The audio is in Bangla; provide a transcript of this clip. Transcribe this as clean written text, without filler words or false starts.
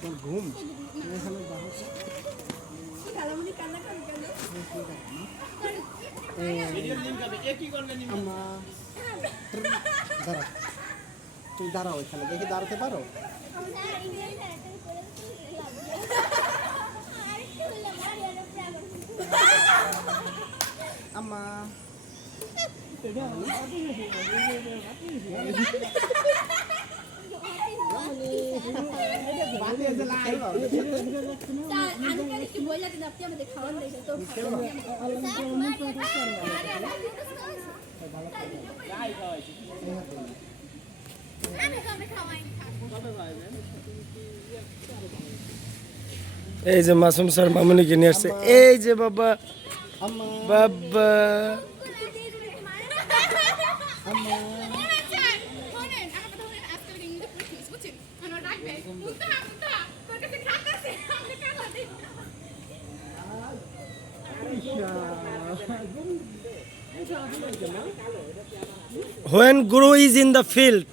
তোর ঘুম এখানে দাও কালামুনি কান্না করে কেন? আমা দাঁড়া তুই দাঁড়াও এখানে দেখি দাঁড়াতে পারো আমা আমি কি বইলা দিন আপনি আমাদের খাওয়ান দেখে তো এই যে মাসুম স্যার মামুনিকে নিয়ে আসছে এই যে বাবা বাবা when Guru is in the field